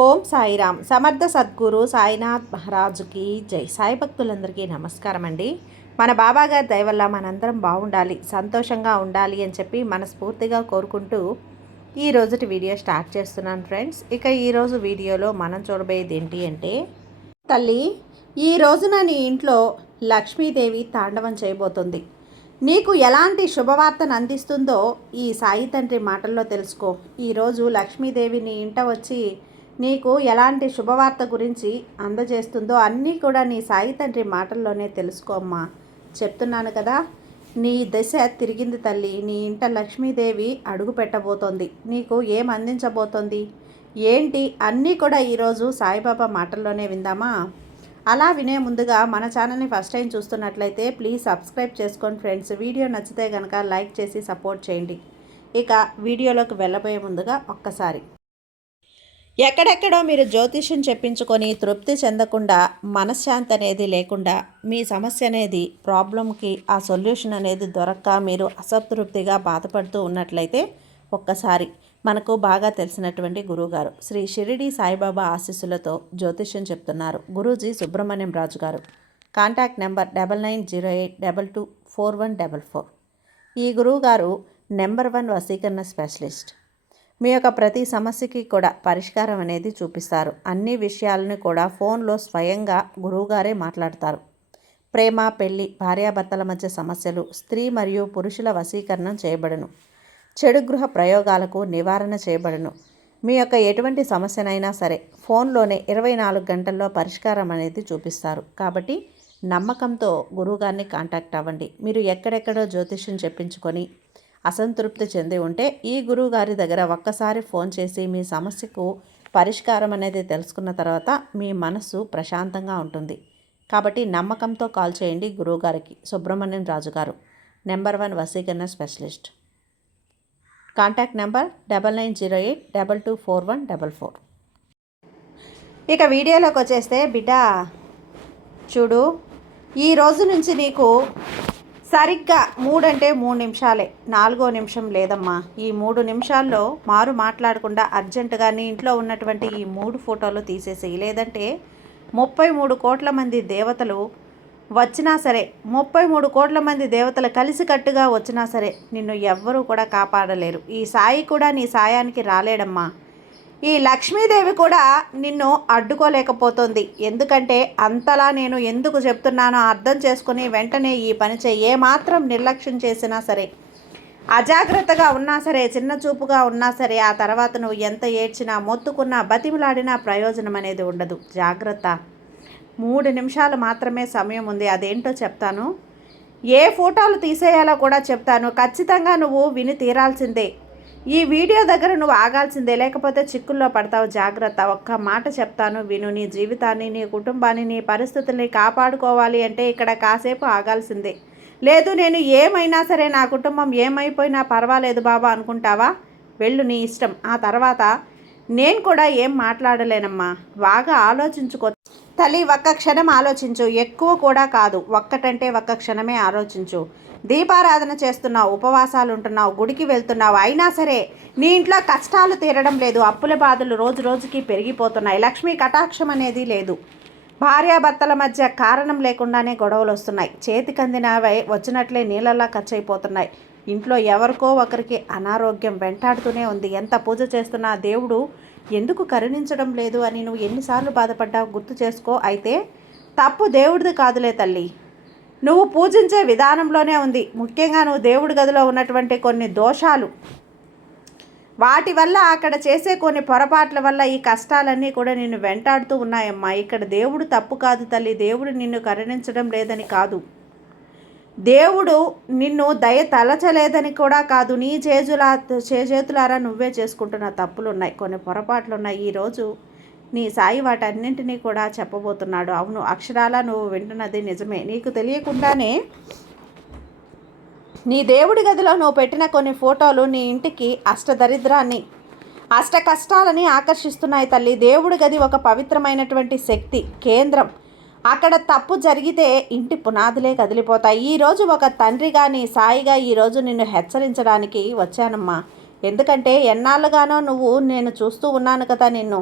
ఓం సాయిరామ్. సమర్థ సద్గురు సాయినాథ్ మహారాజుకి జై. సాయి భక్తులందరికీ నమస్కారం అండి. మన బాబాగారి దయ వల్ల మనందరం బాగుండాలి, సంతోషంగా ఉండాలి అని చెప్పి మనస్ఫూర్తిగా కోరుకుంటూ ఈ రోజుటి వీడియో స్టార్ట్ చేస్తున్నాను ఫ్రెండ్స్. ఇక ఈరోజు వీడియోలో మనం చూడబోయేది ఏంటి అంటే, తల్లి ఈ రోజున నీ ఇంట్లో లక్ష్మీదేవి తాండవం చేయబోతుంది. నీకు ఎలాంటి శుభవార్తను అందిస్తుందో ఈ సాయి తండ్రి మాటల్లో తెలుసుకో. ఈరోజు లక్ష్మీదేవి నీ ఇంట వచ్చి నీకు ఎలాంటి శుభవార్త గురించి అందజేస్తుందో అన్నీ కూడా నీ సాయి తండ్రి మాటల్లోనే తెలుసుకోమ్మా. చెప్తున్నాను కదా, నీ దశ తిరిగింది తల్లి. నీ ఇంట లక్ష్మీదేవి అడుగు పెట్టబోతోంది. నీకు ఏం అందించబోతోంది ఏంటి అన్నీ కూడా ఈరోజు సాయిబాబా మాటల్లోనే విందామా? అలా వినే ముందుగా మన ఛానల్ని ఫస్ట్ టైం చూస్తున్నట్లయితే ప్లీజ్ సబ్స్క్రైబ్ చేసుకోండి ఫ్రెండ్స్. వీడియో నచ్చితే కనుక లైక్ చేసి సపోర్ట్ చేయండి. ఇక వీడియోలోకి వెళ్ళబోయే ముందుగా ఒక్కసారి, ఎక్కడెక్కడో మీరు జ్యోతిష్యం చెప్పించుకొని తృప్తి చెందకుండా, మనశ్శాంతి అనేది లేకుండా, మీ సమస్య అనేది ప్రాబ్లంకి ఆ సొల్యూషన్ అనేది దొరక్క మీరు అసంతృప్తిగా బాధపడుతూ ఉన్నట్లయితే ఒక్కసారి మనకు బాగా తెలిసినటువంటి గురువుగారు శ్రీ షిరిడి సాయిబాబా ఆశీస్సులతో జ్యోతిష్యం చెప్తున్నారు గురూజీ సుబ్రహ్మణ్యం రాజు గారు. Contact number 9908224144. ఈ గురువుగారు నెంబర్ 1 వశీకరణ స్పెషలిస్ట్. మీ యొక్క ప్రతి సమస్యకి కూడా పరిష్కారం అనేది చూపిస్తారు. అన్ని విషయాలను కూడా ఫోన్లో స్వయంగా గురువుగారే మాట్లాడతారు. ప్రేమ, పెళ్లి, భార్యాభర్తల మధ్య సమస్యలు, స్త్రీ మరియు పురుషుల వశీకరణం చేయబడును. చెడు గృహ ప్రయోగాలకు నివారణ చేయబడును. మీ యొక్క ఎటువంటి సమస్యనైనా సరే ఫోన్లోనే 24 గంటల్లో పరిష్కారం అనేది చూపిస్తారు. కాబట్టి నమ్మకంతో గురువుగారిని కాంటాక్ట్ అవ్వండి. మీరు ఎక్కడెక్కడో జ్యోతిష్యం చెప్పించుకొని అసంతృప్తి చెంది ఉంటే ఈ గురువుగారి దగ్గర ఒక్కసారి ఫోన్ చేసి మీ సమస్యకు పరిష్కారం అనేది తెలుసుకున్న తర్వాత మీ మనస్సు ప్రశాంతంగా ఉంటుంది. కాబట్టి నమ్మకంతో కాల్ చేయండి గురువుగారికి. సుబ్రహ్మణ్యం రాజు గారు, నెంబర్ 1 వశీకరణ స్పెషలిస్ట్. Contact number 9908224144. ఇక వీడియోలోకి వచ్చేస్తే, బిడ్డ చూడు, ఈ రోజు నుంచి నీకు సరిగ్గా 3 అంటే 3 నిమిషాలే, 4వ నిమిషం లేదమ్మా. ఈ 3 నిమిషాల్లో మారు మాట్లాడకుండా అర్జెంటుగా నీ ఇంట్లో ఉన్నటువంటి ఈ 3 ఫోటోలు తీసేసేయి. లేదంటే 33 కోట్ల మంది దేవతలు వచ్చినా సరే, 33 కోట్ల మంది దేవతలు కలిసికట్టుగా వచ్చినా సరే నిన్ను ఎవ్వరూ కూడా కాపాడలేరు. ఈ సాయి కూడా నీ సాయానికి రాలేడమ్మా. ఈ లక్ష్మీదేవి కూడా నిన్ను అడ్డుకోలేకపోతుంది. ఎందుకంటే అంతలా నేను ఎందుకు చెప్తున్నానో అర్థం చేసుకుని వెంటనే ఈ పని చేయి. ఏమాత్రం నిర్లక్ష్యం చేసినా సరే, అజాగ్రత్తగా ఉన్నా సరే, చిన్న చూపుగా ఉన్నా సరే, ఆ తర్వాత నువ్వు ఎంత ఏడ్చినా, మొత్తుకున్నా, బతిమిలాడినా ప్రయోజనం అనేది ఉండదు. జాగ్రత్త. 3 నిమిషాలు మాత్రమే సమయం ఉంది. అదేంటో చెప్తాను. ఏ ఫోటోలు తీసేయాలో కూడా చెప్తాను. ఖచ్చితంగా నువ్వు విని తీరాల్సిందే. ఈ వీడియో దగ్గర నువ్వు ఆగాల్సిందే, లేకపోతే చిక్కుల్లో పడతావు. జాగ్రత్త. ఒక్క మాట చెప్తాను విను. నీ జీవితాన్ని, నీ కుటుంబాన్ని, నీ పరిస్థితుల్ని కాపాడుకోవాలి అంటే ఇక్కడ కాసేపు ఆగాల్సిందే. లేదు నేను ఏమైనా సరే, నా కుటుంబం ఏమైపోయినా పర్వాలేదు బాబా అనుకుంటావా? వెళ్ళు, నీ ఇష్టం. ఆ తర్వాత నేను కూడా ఏం మాట్లాడలేనమ్మా. బాగా ఆలోచించుకో తల్లి. ఒక్క క్షణం ఆలోచించు, ఎక్కువ కూడా కాదు. ఒక్కటంటే ఒక్క క్షణమే ఆలోచించు. దీపారాధన చేస్తున్నావు, ఉపవాసాలు ఉంటున్నావు, గుడికి వెళ్తున్నావు, అయినా సరే నీ ఇంట్లో కష్టాలు తీరడం లేదు. అప్పుల బాధలు రోజు రోజుకి పెరిగిపోతున్నాయి. లక్ష్మీ కటాక్షం అనేది లేదు. భార్యాభర్తల మధ్య కారణం లేకుండానే గొడవలు వస్తున్నాయి. చేతికందినవై వచ్చినట్లే నీళ్ళలా ఖర్చు అయిపోతున్నాయి. ఇంట్లో ఎవరికో ఒకరికి అనారోగ్యం వెంటాడుతూనే ఉంది. ఎంత పూజ చేస్తున్నా దేవుడు ఎందుకు కరుణించడం లేదు అని నువ్వు ఎన్నిసార్లు బాధపడ్డావు గుర్తు చేసుకో. అయితే తప్పు దేవుడిది కాదులే తల్లి, నువ్వు పూజించే విధానంలోనే ఉంది. ముఖ్యంగా నువ్వు దేవుడి గదిలో ఉన్నటువంటి కొన్ని దోషాలు, వాటి వల్ల, అక్కడ చేసే కొన్ని పొరపాట్ల వల్ల ఈ కష్టాలన్నీ కూడా నిన్ను వెంటాడుతూ ఉన్నాయమ్మా. ఇక్కడ దేవుడు తప్పు కాదు తల్లి. దేవుడు నిన్ను కరుణించడం లేదని కాదు, దేవుడు నిన్ను దయ తలచలేదని కూడా కాదు. నీ చేతులారా నువ్వే చేసుకుంటున్న తప్పులు ఉన్నాయి, కొన్ని పొరపాట్లు ఉన్నాయి. ఈరోజు నీ సాయి వాటన్నింటినీ కూడా చెప్పబోతున్నాడు. అవును, అక్షరాలా నువ్వు వింటున్నది నిజమే. నీకు తెలియకుండానే నీ దేవుడి గదిలో నువ్వు పెట్టిన కొన్ని ఫోటోలు నీ ఇంటికి అష్టదరిద్రాన్ని, అష్ట కష్టాలని ఆకర్షిస్తున్నాయి తల్లి. దేవుడి గది ఒక పవిత్రమైనటువంటి శక్తి కేంద్రం. అక్కడ తప్పు జరిగితే ఇంటి పునాదులే కదిలిపోతాయి. ఈరోజు ఒక తండ్రిగా, నీ సాయిగా ఈరోజు నిన్ను హెచ్చరించడానికి వచ్చానమ్మా. ఎందుకంటే ఎన్నాళ్ళుగానో నేను చూస్తూ ఉన్నాను కదా నిన్ను.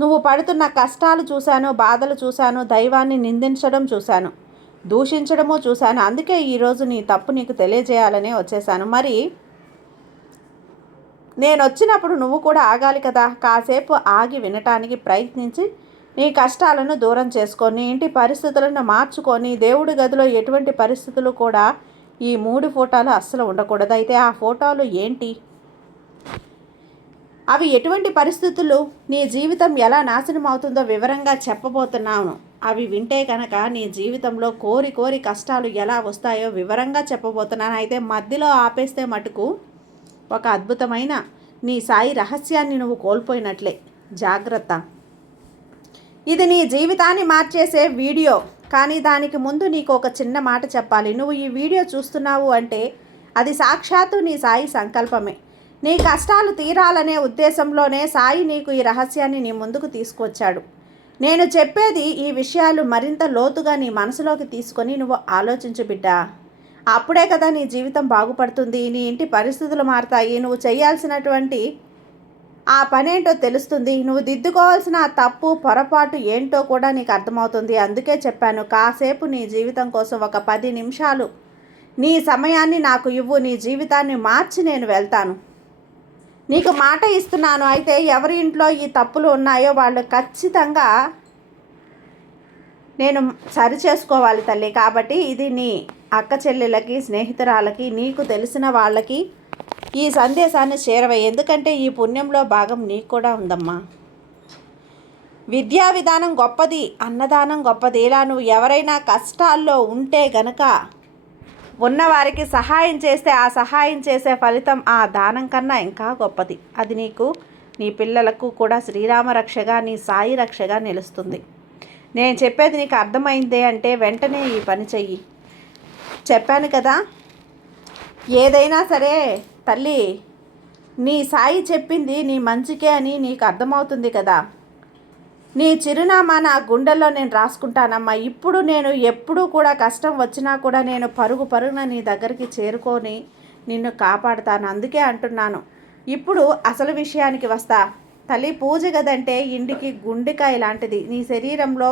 నువ్వు పడుతున్న కష్టాలు చూశాను, బాధలు చూశాను, దైవాన్ని నిందించడం చూశాను, దూషించడము చూశాను. అందుకే ఈరోజు నీ తప్పు నీకు తెలియజేయాలనే వచ్చేసాను. మరి నేను వచ్చినప్పుడు నువ్వు కూడా ఆగాలి కదా. కాసేపు ఆగి వినటానికి ప్రయత్నించి నీ కష్టాలను దూరం చేసుకొని ఇంటి పరిస్థితులను మార్చుకొని దేవుడి గదిలో ఎటువంటి పరిస్థితులు కూడా ఈ 3 ఫోటోలు అస్సలు ఉండకూడదు. అయితే ఆ ఫోటోలు ఏంటి, అవి ఎటువంటి పరిస్థితులు, నీ జీవితం ఎలా నాశనం అవుతుందో వివరంగా చెప్పబోతున్నాను. అవి వింటే కనుక నీ జీవితంలో కోరి కోరి కష్టాలు ఎలా వస్తాయో వివరంగా చెప్పబోతున్నాను. అయితే మధ్యలో ఆపేస్తే మటుకు ఒక అద్భుతమైన నీ సాయి రహస్యాన్ని నువ్వు కోల్పోయినట్లే. జాగ్రత్త. ఇది నీ జీవితాన్ని మార్చేసే వీడియో. కానీ దానికి ముందు నీకు ఒక చిన్న మాట చెప్పాలి. నువ్వు ఈ వీడియో చూస్తున్నావు అంటే అది సాక్షాత్తు నీ సాయి సంకల్పమే. నీ కష్టాలు తీరాలనే ఉద్దేశంలోనే సాయి నీకు ఈ రహస్యాన్ని నీ ముందుకు తీసుకొచ్చాడు. నేను చెప్పేది ఈ విషయాలు మరింత లోతుగా నీ మనసులోకి తీసుకొని నువ్వు ఆలోచించు బిడ్డా. అప్పుడే కదా నీ జీవితం బాగుపడుతుంది, నీ ఇంటి పరిస్థితులు మారుతాయి, నువ్వు చేయాల్సినటువంటి ఆ పనేంటో తెలుస్తుంది, నువ్వు దిద్దుకోవాల్సిన ఆ తప్పు పొరపాటు ఏంటో కూడా నీకు అర్థమవుతుంది. అందుకే చెప్పాను, కాసేపు నీ జీవితం కోసం ఒక 10 నిమిషాలు నీ సమయాన్ని నాకు ఇవ్వు. నీ జీవితాన్ని మార్చి నేను వెళ్తాను. నీకు మాట ఇస్తున్నాను. అయితే ఎవరి ఇంట్లో ఈ తప్పులు ఉన్నాయో వాళ్ళు ఖచ్చితంగా నేను సరి చేసుకోవాలి తల్లి. కాబట్టి ఇది నీ అక్క చెల్లెలకి, స్నేహితురాలకి, నీకు తెలిసిన వాళ్ళకి ఈ సందేశాన్ని చేరవే. ఎందుకంటే ఈ పుణ్యంలో భాగం నీకు కూడా ఉందమ్మా. విద్యా విధానం గొప్పది, అన్నదానం గొప్పది. ఇలా నువ్వు ఎవరైనా కష్టాల్లో ఉంటే గనక ఉన్నవారికి సహాయం చేస్తే ఆ సహాయం చేసే ఫలితం ఆ దానం కన్నా ఇంకా గొప్పది. అది నీకు, నీ పిల్లలకు కూడా శ్రీరామ రక్షగా, నీ సాయి రక్షగా నిలుస్తుంది. నేను చెప్పేది నీకు అర్థమైందే అంటే వెంటనే ఈ పని చెయ్యి. చెప్పాను కదా, ఏదైనా సరే తల్లి నీ సాయి చెప్పింది నీ మంచికే అని నీకు అర్థమవుతుంది కదా. నీ చిరునామా నా గుండెల్లో నేను రాసుకుంటానమ్మా. ఇప్పుడు నేను ఎప్పుడూ కూడా కష్టం వచ్చినా కూడా నేను పరుగున నీ దగ్గరికి చేరుకొని నిన్ను కాపాడుతాను. అందుకే అంటున్నాను. ఇప్పుడు అసలు విషయానికి వస్తా తల్లి. పూజ గదంటే ఇంటికి గుండెకాయ లాంటిది. నీ శరీరంలో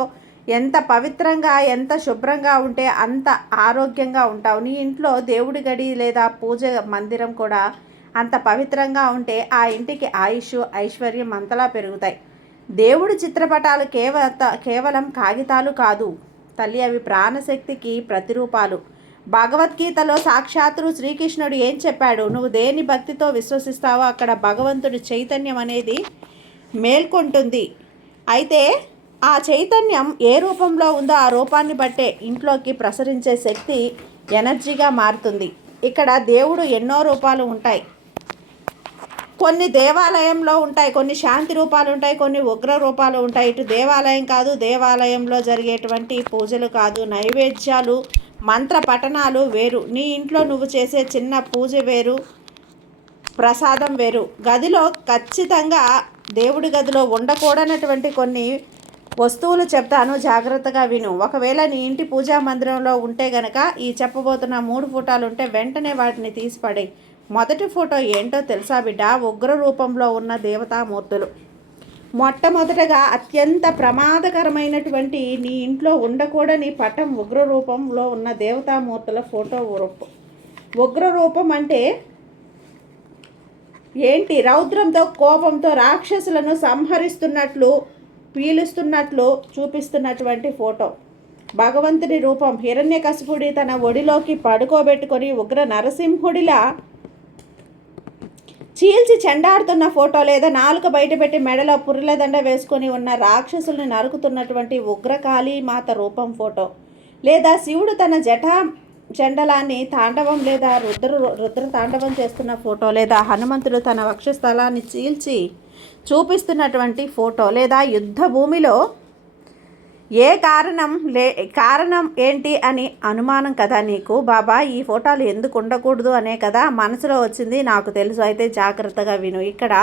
ఎంత పవిత్రంగా, ఎంత శుభ్రంగా ఉంటే అంత ఆరోగ్యంగా ఉంటావు. నీ ఇంట్లో దేవుడి గడి లేదా పూజ మందిరం కూడా అంత పవిత్రంగా ఉంటే ఆ ఇంటికి ఆయుష్, ఐశ్వర్యం అంతలా పెరుగుతాయి. దేవుడి చిత్రపటాలు కేవలం కాగితాలు కాదు తల్లి, అవి ప్రాణశక్తికి ప్రతిరూపాలు. భగవద్గీతలో సాక్షాత్తు శ్రీకృష్ణుడు ఏం చెప్పాడు, నువ్వు దేని భక్తితో విశ్వసిస్తావో అక్కడ భగవంతుడి చైతన్యం అనేది మేల్కొంటుంది. అయితే ఆ చైతన్యం ఏ రూపంలో ఉందో ఆ రూపాన్ని బట్టే ఇంట్లోకి ప్రసరించే శక్తి ఎనర్జీగా మారుతుంది. ఇక్కడ దేవుడు ఎన్నో రూపాలు ఉంటాయి. కొన్ని దేవాలయంలో ఉంటాయి, కొన్ని శాంతి రూపాలు ఉంటాయి, కొన్ని ఉగ్ర రూపాలు ఉంటాయి. ఇటు దేవాలయం కాదు, దేవాలయంలో జరిగేటువంటి పూజలు కాదు, నైవేద్యాలు, మంత్ర పఠనాలు వేరు. నీ ఇంట్లో నువ్వు చేసే చిన్న పూజ వేరు, ప్రసాదం వేరు. గదిలో ఖచ్చితంగా దేవుడి గదిలో ఉండకూడనటువంటి కొన్ని వస్తువులు చెప్తాను, జాగ్రత్తగా విను. ఒకవేళ నీ ఇంటి పూజా మందిరంలో ఉంటే గనక ఈ చెప్పబోతున్న 3 ఫోటోలు ఉంటే వెంటనే వాటిని తీసిపడే. మొదటి ఫోటో ఏంటో తెలుసా బిడ్డ? ఉగ్ర రూపంలో ఉన్న దేవతామూర్తులు. మొట్టమొదటగా అత్యంత ప్రమాదకరమైనటువంటి నీ ఇంట్లో ఉండకూడని పటం ఉగ్ర రూపంలో ఉన్న దేవతామూర్తుల ఫోటో రూపం. ఉగ్ర రూపం అంటే ఏంటి? రౌద్రంతో, కోపంతో రాక్షసులను సంహరిస్తున్నట్లు, పీలుస్తున్నట్లు చూపిస్తున్నటువంటి ఫోటో. భగవంతుని రూపం. హిరణ్యకశిపుడి తన ఒడిలోకి పడుకోబెట్టుకొని ఉగ్ర నరసింహుడిలా చీల్చి చెండాడుతున్న ఫోటో, లేదా నాలుక బయటపెట్టి మెడలో పుర్రెలదండ వేసుకొని ఉన్న రాక్షసుల్ని నరుకుతున్నటువంటి ఉగ్రకాళీ మాత రూపం ఫోటో, లేదా శివుడు తన జండలాన్ని తాండవం లేదా రుద్ర తాండవం చేస్తున్న ఫోటో, లేదా హనుమంతుడు తన వక్షస్థలాన్ని చీల్చి చూపిస్తున్నటువంటి ఫోటో, లేదా యుద్ధ భూమిలో ఏ కారణం ఏంటి అని అనుమానం కదా నీకు. బాబా ఈ ఫోటోలు ఎందుకు ఉండకూడదు అనే కదా మనసులో వచ్చింది, నాకు తెలుసు. అయితే జాగ్రత్తగా విను. ఇక్కడ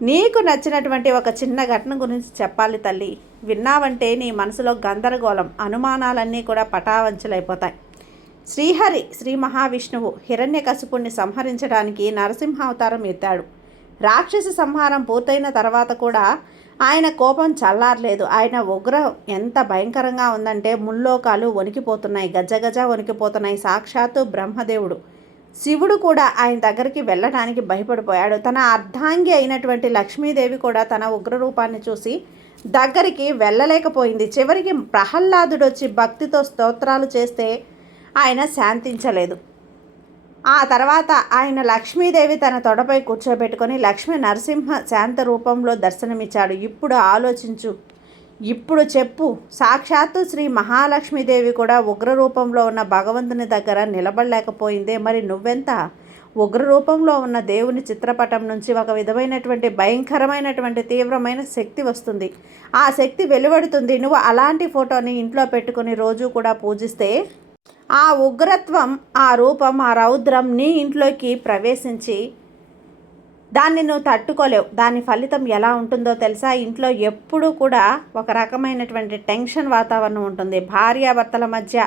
నీకు నచ్చినటువంటి ఒక చిన్న ఘటన గురించి చెప్పాలి తల్లి. విన్నావంటే నీ మనసులో గందరగోళం, అనుమానాలన్నీ కూడా పటావంచలైపోతాయి. శ్రీహరి, శ్రీ మహావిష్ణువు హిరణ్యకశిపుణ్ణి సంహరించడానికి నరసింహావతారం ఎత్తాడు. రాక్షస సంహారం పూర్తయిన తర్వాత కూడా ఆయన కోపం చల్లారలేదు. ఆయన ఉగ్రం ఎంత భయంకరంగా ఉందంటే ముల్లోకాలు వణికిపోతున్నాయి, గజగజ వణికిపోతున్నాయి. సాక్షాత్తు బ్రహ్మదేవుడు శివుడు కూడా ఆయన దగ్గరికి వెళ్ళడానికి భయపడిపోయాడు. తన అర్ధాంగి అయినటువంటి లక్ష్మీదేవి కూడా తన ఉగ్రరూపాన్ని చూసి దగ్గరికి వెళ్ళలేకపోయింది. చివరికి ప్రహ్లాదుడు వచ్చి భక్తితో స్తోత్రాలు చేస్తే ఆయన శాంతించలేదు. ఆ తర్వాత ఆయన లక్ష్మీదేవి తన తొడపై కూర్చోబెట్టుకొని లక్ష్మీ నరసింహ శాంత రూపంలో దర్శనమిచ్చాడు. ఇప్పుడు ఆలోచించు, ఇప్పుడు చెప్పు, సాక్షాత్తు శ్రీ మహాలక్ష్మీదేవి కూడా ఉగ్రరూపంలో ఉన్న భగవంతుని దగ్గర నిలబడలేకపోయిందే, మరి నువ్వెంత? ఉగ్రరూపంలో ఉన్న దేవుని చిత్రపటం నుంచి ఒక విధమైనటువంటి భయంకరమైనటువంటి తీవ్రమైన శక్తి వస్తుంది. ఆ శక్తి వెలువడుతుంది. నువ్వు అలాంటి ఫోటోని ఇంట్లో పెట్టుకుని రోజు కూడా పూజిస్తే ఆ ఉగ్రత్వం, ఆ రూపం, ఆ రౌద్రం నీ ఇంట్లోకి ప్రవేశించి దాన్ని నువ్వు తట్టుకోలేవు. దాని ఫలితం ఎలా ఉంటుందో తెలుసా? ఇంట్లో ఎప్పుడూ కూడా ఒక రకమైనటువంటి టెన్షన్ వాతావరణం ఉంటుంది. భార్యాభర్తల మధ్య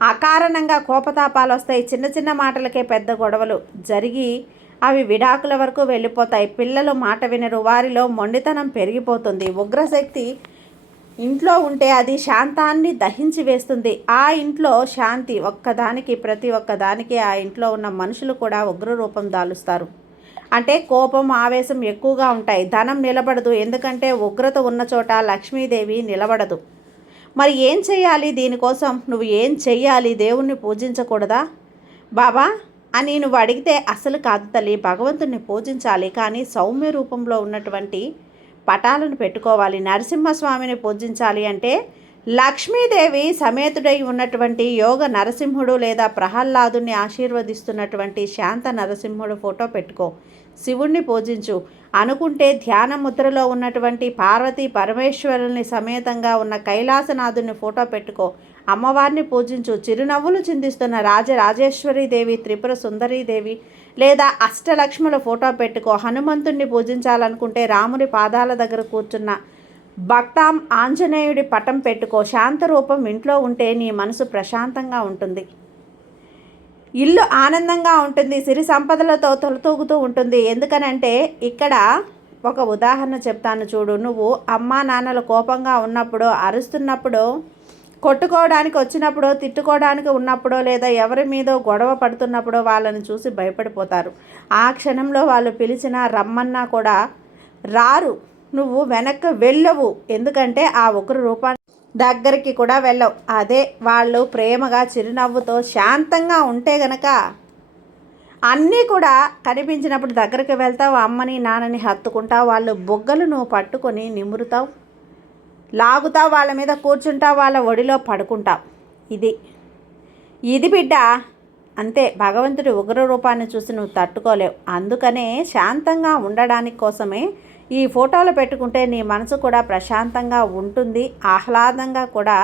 అకారణంగా కోపతాపాలు వస్తాయి. చిన్న చిన్న మాటలకే పెద్ద గొడవలు జరిగి అవి విడాకుల వరకు వెళ్ళిపోతాయి. పిల్లలు మాట వినరు, వారిలో మొండితనం పెరిగిపోతుంది. ఉగ్రశక్తి ఇంట్లో ఉంటే అది శాంతాన్ని దహించి వేస్తుంది. ఆ ఇంట్లో శాంతి ఒక్కదానికి, ప్రతి ఒక్కదానికి ఆ ఇంట్లో ఉన్న మనుషులు కూడా ఉగ్రరూపం దాలుస్తారు. అంటే కోపం, ఆవేశం ఎక్కువగా ఉంటాయి. ధనం నిలబడదు, ఎందుకంటే ఉగ్రత ఉన్న చోట లక్ష్మీదేవి నిలబడదు. మరి ఏం చేయాలి? దీనికోసం నువ్వు ఏం చెయ్యాలి? దేవుణ్ణి పూజించకూడదా బాబా అని నువ్వు అడిగితే అసలు కాదు తల్లి. భగవంతుణ్ణి పూజించాలి, కానీ సౌమ్య రూపంలో ఉన్నటువంటి పటాలను పెట్టుకోవాలి. నరసింహస్వామిని పూజించాలి అంటే లక్ష్మీదేవి సమేతుడై ఉన్నటువంటి యోగ నరసింహుడు లేదా ప్రహ్లాదుని ఆశీర్వదిస్తున్నటువంటి శాంత నరసింహుడు ఫోటో పెట్టుకో. శివుణ్ణి పూజించు. అనుకుంటే ధ్యాన ముద్రలో ఉన్నటువంటి పార్వతీ పరమేశ్వరుల్ని సమేతంగా ఉన్న కైలాసనాథుని ఫోటో పెట్టుకో. అమ్మవారిని పూజించు. చిరునవ్వులు చిందిస్తున్న రాజరాజేశ్వరీదేవి, త్రిపుర సుందరీదేవి లేదా అష్టలక్ష్ముల ఫోటో పెట్టుకో. హనుమంతుణ్ణి పూజించాలనుకుంటే రాముని పాదాల దగ్గర కూర్చున్న భక్తాం ఆంజనేయుడి పటం పెట్టుకో. శాంతరూపం ఇంట్లో ఉంటే నీ మనసు ప్రశాంతంగా ఉంటుంది, ఇల్లు ఆనందంగా ఉంటుంది, సిరి సంపదలతో తొలతూగుతూ ఉంటుంది. ఎందుకనంటే ఇక్కడ ఒక ఉదాహరణ చెప్తాను చూడు. నువ్వు అమ్మా నాన్నలు కోపంగా ఉన్నప్పుడు, అరుస్తున్నప్పుడు, కొట్టుకోవడానికి వచ్చినప్పుడు, తిట్టుకోవడానికి ఉన్నప్పుడు, లేదా ఎవరి మీదో గొడవ పడుతున్నప్పుడు వాళ్ళని చూసి భయపడిపోతారు. ఆ క్షణంలో వాళ్ళు పిలిచినా రమ్మన్నా కూడా రారు. నువ్వు వెనక్కి వెళ్ళవు, ఎందుకంటే ఆ ఉగ్ర రూపాన్ని దగ్గరికి కూడా వెళ్ళవు. అదే వాళ్ళు ప్రేమగా చిరునవ్వుతో శాంతంగా ఉంటే గనక అన్నీ కూడా కనిపించినప్పుడు దగ్గరికి వెళ్తావు, అమ్మని నాన్నని హత్తుకుంటావు, వాళ్ళు బొగ్గలు నువ్వు పట్టుకొని నిమురుతావు, లాగుతావు, వాళ్ళ మీద కూర్చుంటావు, వాళ్ళ ఒడిలో పడుకుంటావు. ఇది బిడ్డ అంతే. భగవంతుడి ఉగ్ర రూపాన్ని చూసి నువ్వు తట్టుకోలేవు. అందుకనే శాంతంగా ఉండడానికి కోసమే ఈ ఫోటోలు పెట్టుకుంటే నీ మనసు కూడా ప్రశాంతంగా ఉంటుంది, ఆహ్లాదంగా కూడా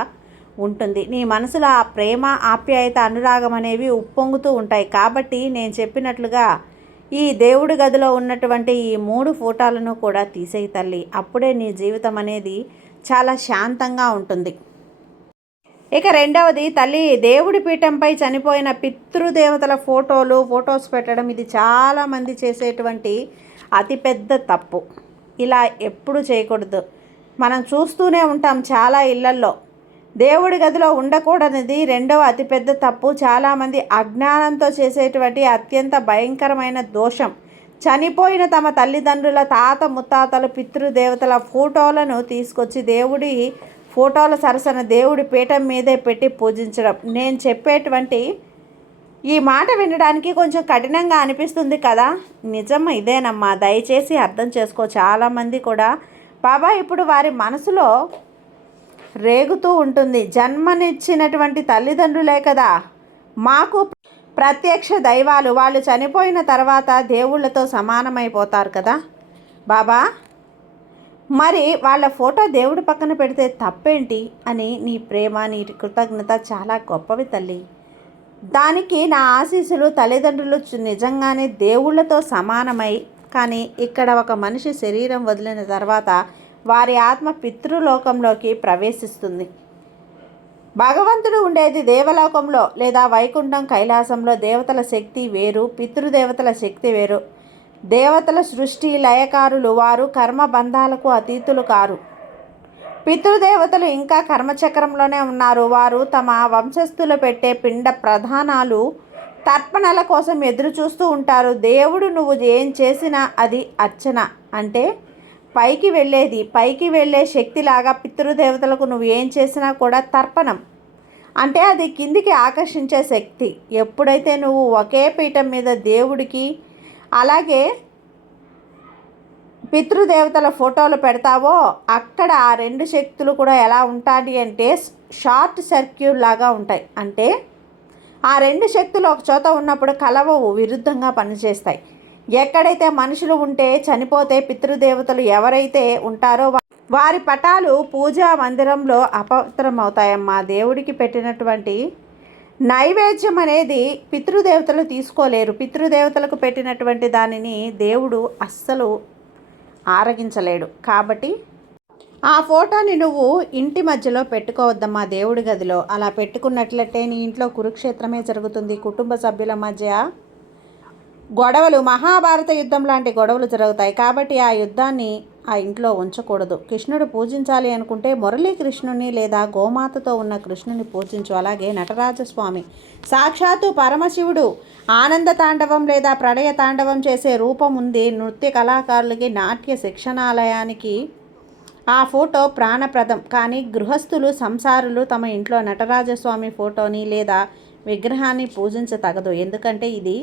ఉంటుంది. నీ మనసులో ఆ ప్రేమ, ఆప్యాయత, అనురాగం అనేవి ఉప్పొంగుతూ ఉంటాయి. కాబట్టి నేను చెప్పినట్లుగా ఈ దేవుడి గదిలో ఉన్నటువంటి ఈ 3 ఫోటోలను కూడా తీసేయి తల్లి. అప్పుడే నీ జీవితం అనేది చాలా శాంతంగా ఉంటుంది. ఇక రెండవది తల్లి, దేవుడి పీఠంపై చనిపోయిన పితృదేవతల ఫోటోస్ పెట్టడం ఇది చాలామంది చేసేటువంటి అతిపెద్ద తప్పు. ఇలా ఎప్పుడు చేయకూడదు. మనం చూస్తూనే ఉంటాం చాలా ఇళ్లల్లో. దేవుడి గదిలో ఉండకూడనిది రెండవ అతిపెద్ద తప్పు. చాలామంది అజ్ఞానంతో చేసేటువంటి అత్యంత భయంకరమైన దోషం. చనిపోయిన తమ తల్లిదండ్రుల, తాత ముత్తాతలు, పితృదేవతల ఫోటోలను తీసుకొచ్చి దేవుడి ఫోటోల సరసన దేవుడి పీఠం మీదే పెట్టి పూజించడం. నేను చెప్పేటువంటి ఈ మాట వినడానికి కొంచెం కఠినంగా అనిపిస్తుంది కదా, నిజం ఇదేనమ్మా. దయచేసి అర్థం చేసుకో. చాలామంది కూడా బాబా ఇప్పుడు వారి మనసులో రేగుతూ ఉంటుంది, జన్మనిచ్చినటువంటి తల్లిదండ్రులే కదా మాకు ప్రత్యక్ష దైవాలు, వాళ్ళు చనిపోయిన తర్వాత దేవుళ్ళతో సమానమైపోతారు కదా బాబా, మరి వాళ్ళ ఫోటో దేవుడి పక్కన పెడితే తప్పేంటి అని నీ ప్రేమ, నీ కృతజ్ఞత చాలా గొప్పవి తల్లి. దానికి నా ఆశీస్సులు. తల్లిదండ్రులు నిజంగానే దేవుళ్ళతో సమానమై, కానీ ఇక్కడ ఒక మనిషి శరీరం వదిలిన తర్వాత వారి ఆత్మ పితృలోకంలోకి ప్రవేశిస్తుంది. భగవంతుడు ఉండేది దేవలోకంలో లేదా వైకుంఠం, కైలాసంలో. దేవతల శక్తి వేరు, పితృదేవతల శక్తి వేరు. దేవతల సృష్టి లయకారులు, వారు కర్మబంధాలకు అతీతులు కారు. పితృదేవతలు ఇంకా కర్మచక్రంలోనే ఉన్నారు. వారు తమ వంశస్థులు పెట్టే పిండ ప్రధానాలు తర్పణల కోసం ఎదురు చూస్తూ ఉంటారు. దేవుడు నువ్వు ఏం చేసినా అది అర్చన, అంటే పైకి వెళ్ళే శక్తిలాగా పితృదేవతలకు నువ్వు ఏం చేసినా కూడా తర్పణం, అంటే అది కిందికి ఆకర్షించే శక్తి. ఎప్పుడైతే నువ్వు ఒకే పీఠం మీద దేవుడికి అలాగే పితృదేవతల ఫోటోలు పెడతావో అక్కడ ఆ రెండు శక్తులు కూడా ఎలా ఉంటాయి అంటే షార్ట్ సర్క్యూట్ లాగా ఉంటాయి. అంటే ఆ రెండు శక్తులు ఒక చోట ఉన్నప్పుడు కలవవు, విరుద్ధంగా పనిచేస్తాయి. ఎక్కడైతే మనుషులు ఉంటే చనిపోతే పితృదేవతలు ఎవరైతే ఉంటారో వారి పటాలు పూజా మందిరంలో అపవిత్రమవుతాయమ్మా. దేవుడికి పెట్టినటువంటి నైవేద్యం అనేది పితృదేవతలు తీసుకోలేరు. పితృదేవతలకు పెట్టినటువంటి దానిని దేవుడు అస్సలు ఆరగించలేడు. కాబట్టి ఆ ఫోటోని నువ్వు ఇంటి మధ్యలో పెట్టుకోవద్దమ్మా, దేవుడి గదిలో. అలా పెట్టుకున్నట్లయితే నీ ఇంట్లో కురుక్షేత్రమే జరుగుతుంది. కుటుంబ సభ్యుల మధ్య గొడవలు, మహాభారత యుద్ధం లాంటి గొడవలు జరుగుతాయి. కాబట్టి ఆ యుద్ధాన్ని ఆ ఇంట్లో ఉంచకూడదు. కృష్ణుడు పూజించాలి అనుకుంటే మురళీకృష్ణుని లేదా గోమాతతో ఉన్న కృష్ణుని పూజించు. అలాగే నటరాజస్వామి సాక్షాత్తు పరమశివుడు ఆనంద తాండవం లేదా ప్రళయ తాండవం చేసే రూపం ఉంది. నృత్య కళాకారులకి, నాట్య శిక్షణాలయానికి ఆ ఫోటో ప్రాణప్రదం. కానీ గృహస్థులు, సంసారులు తమ ఇంట్లో నటరాజస్వామి ఫోటోని లేదా విగ్రహాన్ని పూజించతగదు. ఎందుకంటే ఇది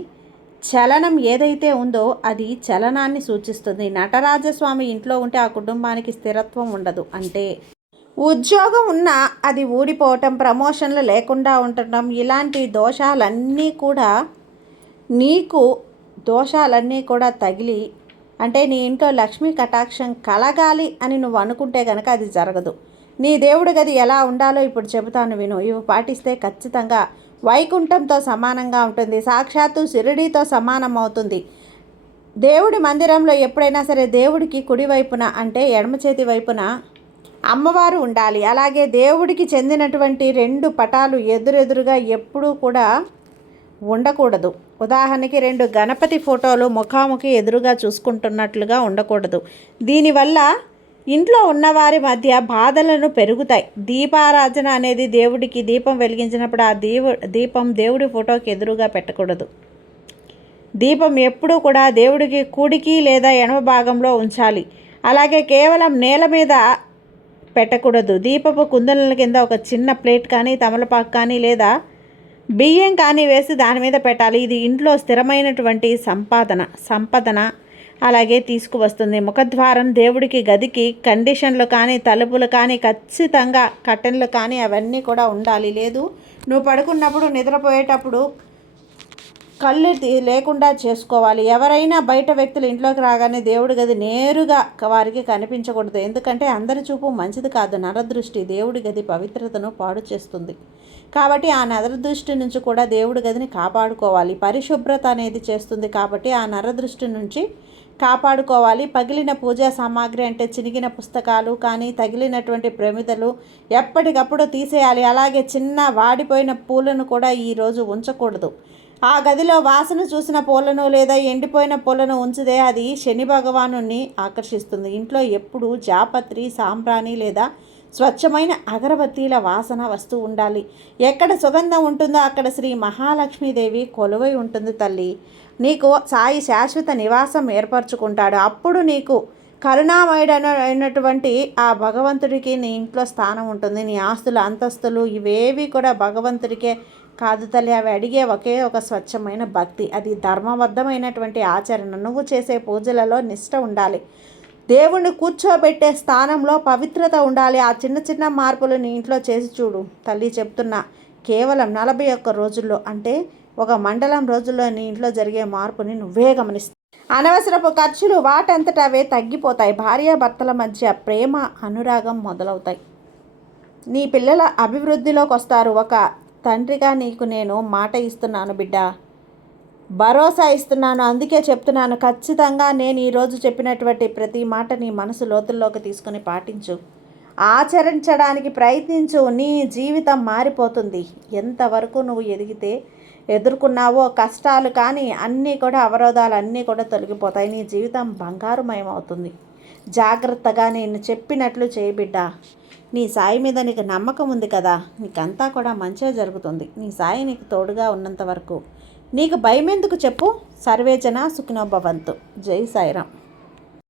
చలనం ఏదైతే ఉందో అది చలనాన్ని సూచిస్తుంది. నటరాజస్వామి ఇంట్లో ఉంటే ఆ కుటుంబానికి స్థిరత్వం ఉండదు. అంటే ఉద్యోగం ఉన్నా అది ఊడిపోవటం, ప్రమోషన్లు లేకుండా ఉండటం, ఇలాంటి దోషాలన్నీ కూడా నీకు తగిలి, అంటే నీ ఇంట్లో లక్ష్మీ కటాక్షం కలగాలి అని నువ్వు అనుకుంటే కనుక అది జరగదు. నీ దేవుడి గది ఎలా ఉండాలో ఇప్పుడు చెబుతాను విను. ఇవి పాటిస్తే ఖచ్చితంగా వైకుంఠంతో సమానంగా ఉంటుంది. సాక్షాత్తు షిరిడీతో సమానం అవుతుంది. దేవుడి మందిరంలో ఎప్పుడైనా సరే దేవుడికి కుడివైపున, అంటే ఎడమ చేతి వైపున అమ్మవారు ఉండాలి. అలాగే దేవుడికి చెందినటువంటి రెండు పటాలు ఎదురెదురుగా ఎప్పుడూ కూడా ఉండకూడదు. ఉదాహరణకి రెండు గణపతి ఫోటోలు ముఖాముఖి ఎదురుగా చూసుకుంటున్నట్లుగా ఉండకూడదు. దీనివల్ల ఇంట్లో ఉన్నవారి మధ్య బాధలను పెరుగుతాయి. దీపారాధన అనేది దేవుడికి దీపం వెలిగించినప్పుడు ఆ దీపం దేవుడి ఫోటోకి ఎదురుగా పెట్టకూడదు. దీపం ఎప్పుడూ కూడా దేవుడికి కుడికి లేదా ఎడమ భాగంలో ఉంచాలి. అలాగే కేవలం నేల మీద పెట్టకూడదు. దీపపు కుందుల కింద ఒక చిన్న ప్లేట్ కానీ, తమలపాకు కానీ లేదా బియ్యం కానీ వేసి దాని మీద పెట్టాలి. ఇది ఇంట్లో స్థిరమైనటువంటి సంపదన అలాగే తీసుకువస్తుంది. ముఖద్వారం, దేవుడికి గదికి కండిషన్లు కానీ, తలుపులు కానీ, ఖచ్చితంగా కర్టెన్లు కానీ అవన్నీ కూడా ఉండాలి. లేదు నువ్వు పడుకున్నప్పుడు, నిద్రపోయేటప్పుడు కళ్ళు లేకుండా చేసుకోవాలి. ఎవరైనా బయట వ్యక్తులు ఇంట్లోకి రాగానే దేవుడి గది నేరుగా వారికి కనిపించకూడదు. ఎందుకంటే అందరి చూపు మంచిది కాదు. నరదృష్టి దేవుడి గది పవిత్రతను పాడు చేస్తుంది. కాబట్టి ఆ నరదృష్టి నుంచి కూడా దేవుడి గదిని కాపాడుకోవాలి. పరిశుభ్రత అనేది చేస్తుంది. కాబట్టి ఆ నరదృష్టి నుంచి కాపాడుకోవాలి. పగిలిన పూజా సామాగ్రి, అంటే చినిగిన పుస్తకాలు కానీ, తగిలినటువంటి ప్రమిదలు ఎప్పటికప్పుడు తీసేయాలి. అలాగే చిన్న వాడిపోయిన పూలను కూడా ఈరోజు ఉంచకూడదు. ఆ గదిలో వాసన చూసిన పూలను లేదా ఎండిపోయిన పూలను ఉంచితే అది శని భగవాను ఆకర్షిస్తుంది. ఇంట్లో ఎప్పుడు జాపత్రి, సాంబ్రాణి లేదా స్వచ్ఛమైన అగరబత్తీల వాసన వస్తూ ఉండాలి. ఎక్కడ సుగంధం ఉంటుందో అక్కడ శ్రీ మహాలక్ష్మీదేవి కొలువై ఉంటుంది తల్లి. నీకు సాయి శాశ్వత నివాసం ఏర్పరచుకుంటాడు. అప్పుడు నీకు కరుణామయుడైనటువంటి ఆ భగవంతుడికి నీ ఇంట్లో స్థానం ఉంటుంది. నీ ఆస్తులు, అంతస్తులు ఇవేవి కూడా భగవంతుడికే కాదు తల్లి. అవి అడిగే ఒకే ఒక స్వచ్ఛమైన భక్తి. అది ధర్మబద్ధమైనటువంటి ఆచరణ. నువ్వు చేసే పూజలలో నిష్ట ఉండాలి. దేవుణ్ణి కూర్చోబెట్టే స్థానంలో పవిత్రత ఉండాలి. ఆ చిన్న చిన్న మార్పులు నీ ఇంట్లో చేసి చూడు తల్లి. చెప్తున్నా, కేవలం 41 రోజుల్లో, అంటే ఒక మండలం రోజుల్లో నీ ఇంట్లో జరిగే మార్పుని నువ్వే గమనిస్తావు. అనవసరపు ఖర్చులు వాటంతట అవే తగ్గిపోతాయి. భార్యాభర్తల మధ్య ప్రేమ, అనురాగం మొదలవుతాయి. నీ పిల్లల అభివృద్ధిలోకి వస్తారు. ఒక తండ్రిగా నీకు నేను మాట ఇస్తున్నాను బిడ్డ, భరోసా ఇస్తున్నాను. అందుకే చెప్తున్నాను, ఖచ్చితంగా నేను ఈరోజు చెప్పినటువంటి ప్రతి మాట నీ మనసు లోతుల్లోకి తీసుకొని పాటించు, ఆచరించడానికి ప్రయత్నించు. నీ జీవితం మారిపోతుంది. ఎంతవరకు నువ్వు ఎదిగితే ఎదుర్కొన్నావో కష్టాలు కానీ అన్నీ కూడా అవరోధాలు అన్నీ కూడా తొలగిపోతాయి. నీ జీవితం బంగారుమయం అవుతుంది. జాగ్రత్తగా నేను చెప్పినట్లు చేయి బిడ్డ. నీ సాయి మీద నీకు నమ్మకం ఉంది కదా, నీకంతా కూడా మంచిగా జరుగుతుంది. నీ సాయి నీకు తోడుగా ఉన్నంత వరకు నీకు భయం ఎందుకు చెప్పు. సర్వేజన సుఖినో భవంతు. జై సాయిరాం.